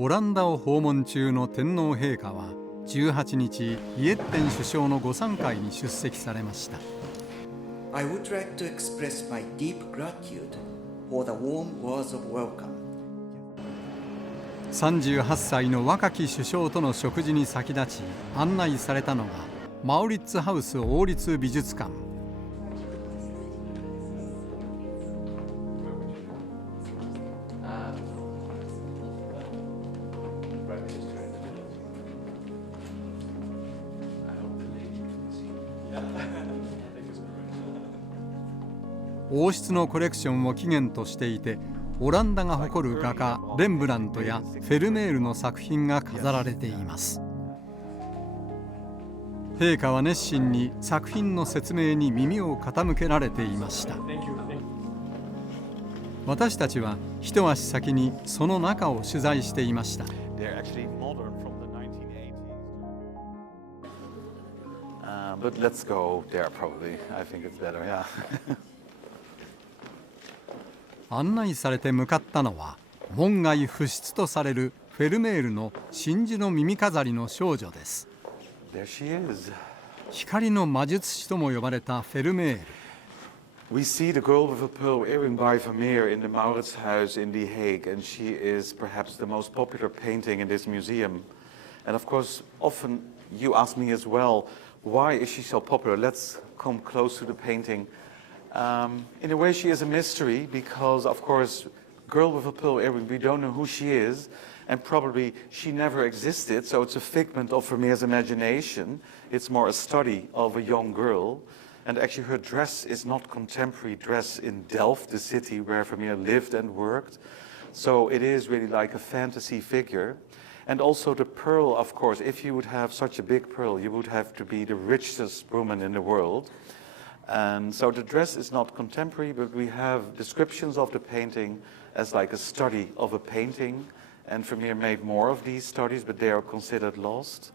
オランダを訪問中の天皇陛下は18日、イエッテン首相の午餐会に出席されました。I would like to express my deep gratitude for the warm words of welcome. 38歳の若き首相との食事に先立ち案内されたのがマウリッツハウス王立美術館。王室のコレクションを起源としていて、オランダが誇る画家レンブラントやフェルメールの作品が飾られています。陛下は熱心に作品の説明に耳を傾けられていました。私たちは一足先にその中を取材していました。But let's go there probably. I think it's better, yeah. 案内されて向かったのは門外不出とされるフェルメールの真珠の耳飾りの少女です。There she is. 光の魔術師とも呼ばれたフェルメール。We see the girl with a pearl earring by Vermeer in the Maurits House in The Hague, and she is perhaps the most popular painting in this museum. And of course, often you ask me as well, why is she so popular? Let's come close to the painting. In a way, she is a mystery because, of course, girl with a pearl earring, we don't know who she is, and probably she never existed, so it's a figment of Vermeer's imagination. It's more a study of a young girl. And actually, her dress is not contemporary dress in Delft, the city where Vermeer lived and worked. So it is really like a fantasy figure. And also the pearl, of course, if you would have such a big pearl, you would have to be the richest woman in the world. And so the dress is not contemporary, but we have descriptions of the painting as like a study of a painting. And Vermeer made more of these studies, but they are considered lost.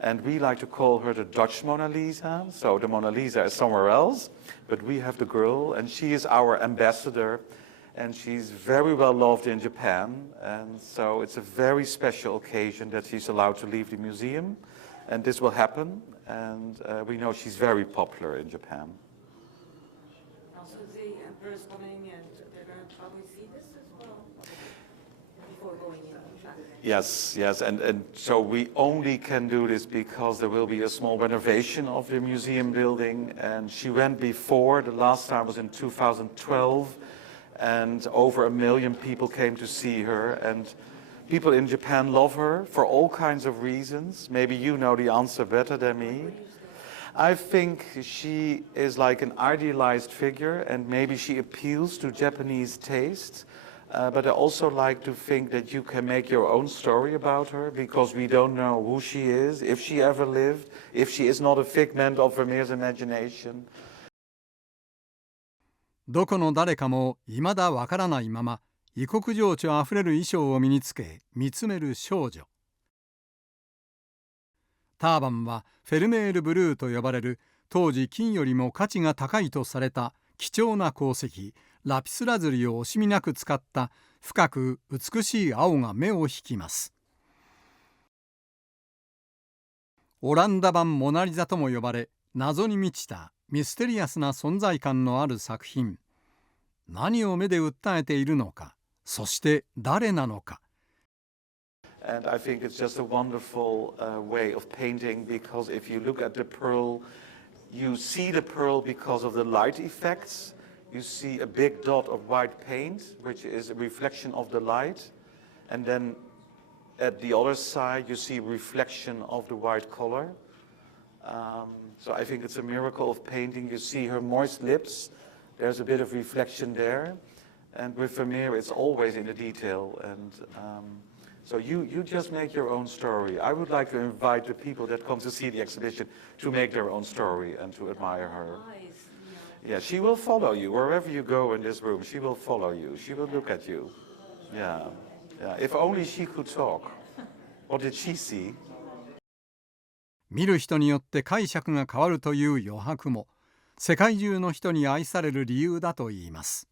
And we like to call her the Dutch Mona Lisa. So the Mona Lisa is somewhere else, but we have the girl, and she is our ambassador. And she's very well loved in Japan, and so it's a very special occasion that she's allowed to leave the museum, and this will happen, and we know she's very popular in Japan. Also the emperor's coming, and they're going to probably see this as well before going in. Yes, and so we only can do this because there will be a small renovation of the museum building, and she went before. The last time was in 2012. And over 1 million people came to see her, and people in Japan love her for all kinds of reasons. Maybe you know the answer better than me. I think she is like an idealized figure, and maybe she appeals to Japanese taste. But I also like to think that you can make your own story about her, because we don't know who she is, if she ever lived, if she is not a figment of Vermeer's imagination. どこの誰かも未だわからないまま、異国情緒あふれる衣装を身につけ、見つめる少女。ターバンはフェルメールブルーと呼ばれる、当時金よりも価値が高いとされた貴重な鉱石、ラピスラズリを惜しみなく使った深く美しい青が目を引きます。オランダ版モナリザとも呼ばれ、謎に満ちたミステリアスな存在感のある作品。何を目で訴えているのか、そして誰なのか。And I think it's just a wonderful way of painting, because if you look at the pearl, you see the pearl because of the light effects. You see a big dot of white paint, which is a reflection of the light. And then at the other side, you see a reflection of the white color. So I think it's a miracle of painting. You see her moist lips. There's a bit of reflection there. And with Vermeer, it's always in the detail. And so you just make your own story. I would like to invite the people that come to see the exhibition to make their own story and to admire her. Yeah, she will follow you. Wherever you go in this room, she will follow you. She will look at you. Yeah. If only she could talk. What did she see? 見る人によって解釈が変わるという余白も、世界中の人に愛される理由だといいます。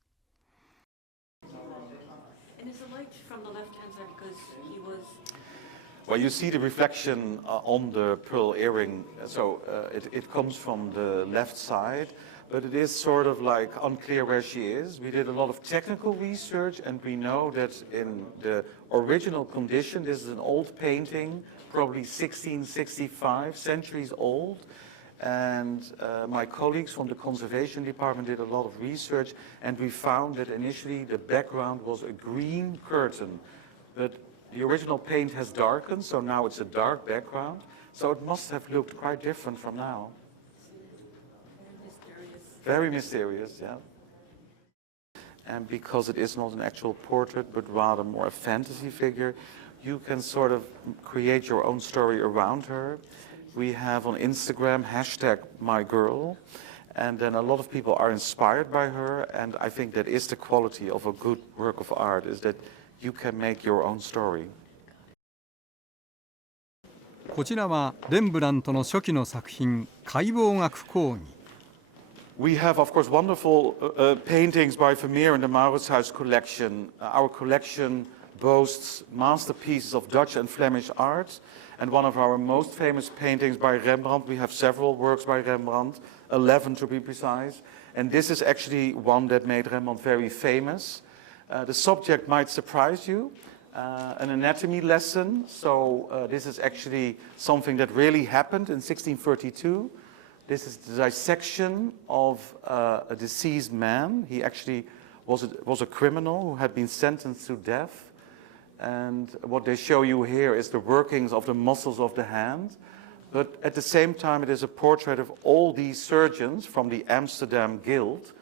because he was. Well, you see the reflection on the pearl earring, so it comes from the left side, but it is sort of like unclear where she is. We did a lot of technical research, and we know that in the original condition, this is an old painting, probably 1665, centuries old, and my colleagues from the conservation department did a lot of research, and we found that initially the background was a green curtain, but the original paint has darkened, so now it's a dark background. So it must have looked quite different from now. Very mysterious, yeah. And because it is not an actual portrait, but rather more a fantasy figure, you can sort of create your own story around her. We have on Instagram #mygirl, and then a lot of people are inspired by her, and I think that is the quality of a good work of art, is that you can make your own story. こちらはレンブラントの初期の作品解剖学講義。We have, of course, wonderful paintings by Vermeer in the Maurits Huis collection. Our collection boasts masterpieces of Dutch and Flemish art, and one of our most famous paintings by Rembrandt. We have several works by Rembrandt, 11 to be precise, and this is actually one that made Rembrandt very famous. The subject might surprise you, an anatomy lesson. So this is actually something that really happened in 1632. This is the dissection of a deceased man. He actually was a criminal who had been sentenced to death. And what they show you here is the workings of the muscles of the hand. But at the same time, it is a portrait of all these surgeons from the Amsterdam Guild.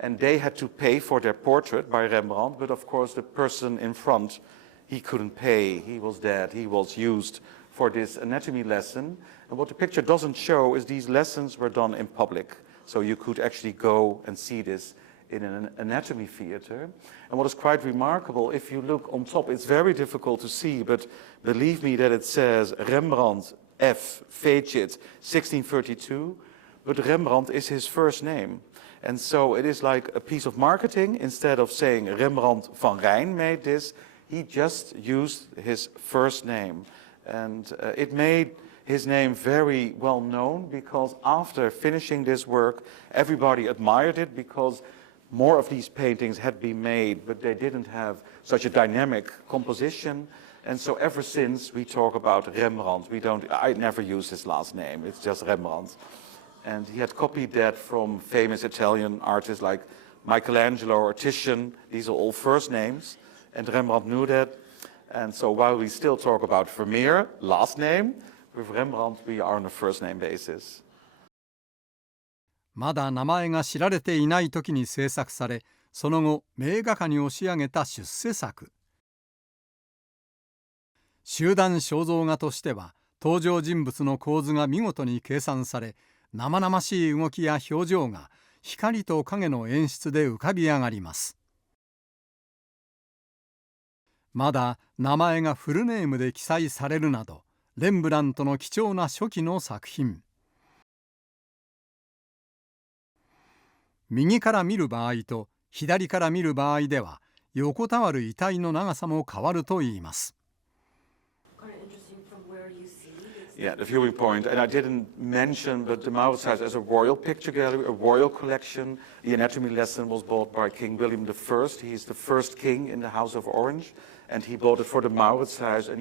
And they had to pay for their portrait by Rembrandt, but of course the person in front, he couldn't pay, he was dead, he was used for this anatomy lesson. And what the picture doesn't show is these lessons were done in public. So you could actually go and see this in an anatomy theater. And what is quite remarkable, if you look on top, it's very difficult to see, but believe me that it says Rembrandt F. Veitchit, 1632, but Rembrandt is his first name. And so it is like a piece of marketing. Instead of saying Rembrandt van Rijn made this, he just used his first name. And it made his name very well known, because after finishing this work, everybody admired it, because more of these paintings had been made, but they didn't have such a dynamic composition. And so ever since we talk about Rembrandt, I never use his last name, it's just Rembrandt. And he had copied that from famous Italian artists like Michelangelo or Titian. These are all first names, and Rembrandt knew that. And so while we still talk about Vermeer, last name, with Rembrandt we are on a first name basis. まだ名前が知られていない時に制作され、その後名画家に押し上げた出世作。集団肖像画としては、登場人物の構図が見事に計算され、生々しい動きや表情が光と影の演出で浮かび上がります。まだ名前がフルネームで記載されるなど、レンブラントの貴重な初期の作品。右から見る場合と左から見る場合では、横たわる遺体の長さも変わるといいます。Yeah, the viewing point, and I didn't mention, but the Maurits Huis as a royal picture gallery, a royal collection. The anatomy lesson was bought by King William I. He is the first king in the House of Orange, and he bought it for the Maurits Huis, and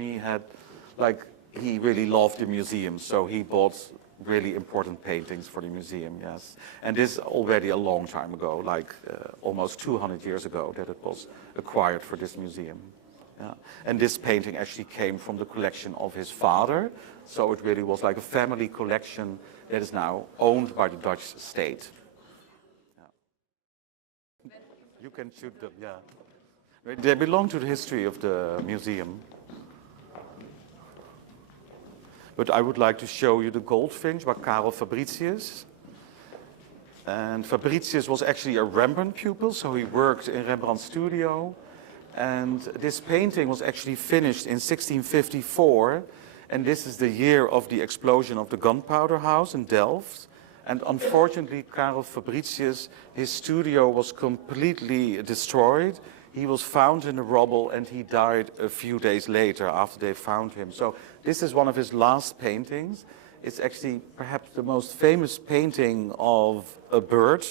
he really loved the museum, so he bought really important paintings for the museum, yes. And this is already a long time ago, almost 200 years ago, that it was acquired for this museum. Yeah. And this painting actually came from the collection of his father, so it really was like a family collection that is now owned by the Dutch state. Yeah. You can shoot them, yeah. They belong to the history of the museum. But I would like to show you the goldfinch by Carel Fabritius. And Fabritius was actually a Rembrandt pupil, so he worked in Rembrandt's studio. And this painting was actually finished in 1654, and this is the year of the explosion of the gunpowder house in Delft. And unfortunately, Carel Fabritius, his studio was completely destroyed. He was found in the rubble and he died a few days later after they found him. So this is one of his last paintings. It's actually perhaps the most famous painting of a bird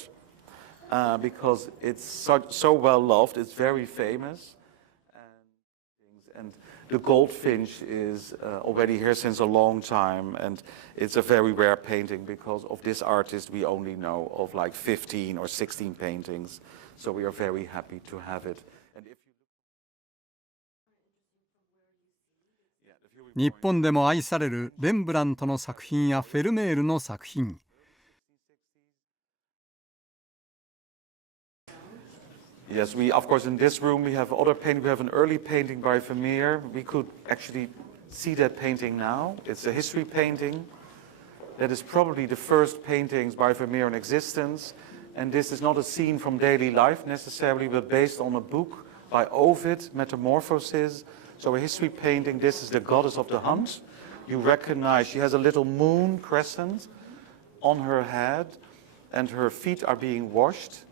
because it's so well loved. It's very famous. And the goldfinch is already here since a long time, and it's a very rare painting because of this artist we only know of like 15 or 16 paintings. So we are very happy to have it. 日本でも愛されるレンブラントの作品やフェルメールの作品。Yes, of course, in this room we have other painting. We have an early painting by Vermeer. We could actually see that painting now. It's a history painting. That is probably the first paintings by Vermeer in existence. And this is not a scene from daily life necessarily, but based on a book by Ovid, Metamorphoses. So a history painting, this is the goddess of the hunt. You recognize she has a little moon crescent on her head and her feet are being washed.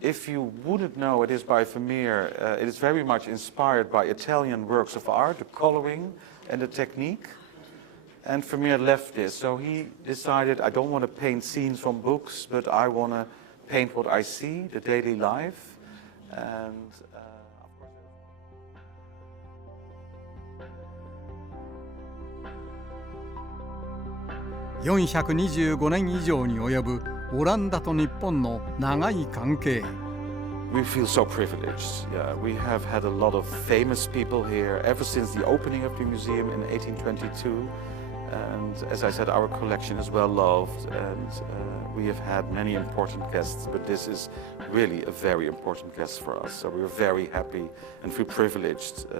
If you wouldn't know it is by Vermeer, it is very much inspired by Italian works of art, the coloring and the technique. And Vermeer left this, so he decided, I don't want to paint scenes from books, but I want to paint what I see, the daily life. And of course, 425年以上に及ぶオランダと日本の長い関係。We feel so privileged. Yeah, we have had a lot of famous people here ever since the opening of the museum in 1822. And as I said, our collection is well loved, and we have had many important guests, but this is really a very important guest for us. So we're very happy and feel privileged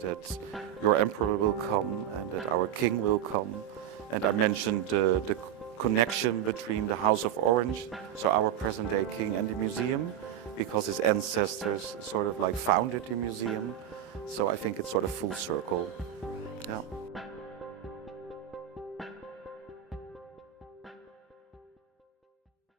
that your emperor will come and that our king will come. And I mentioned the connection between the House of Orange, so our present-day king, and the museum, because his ancestors sort of like founded the museum. So I think it's sort of full circle. Yeah.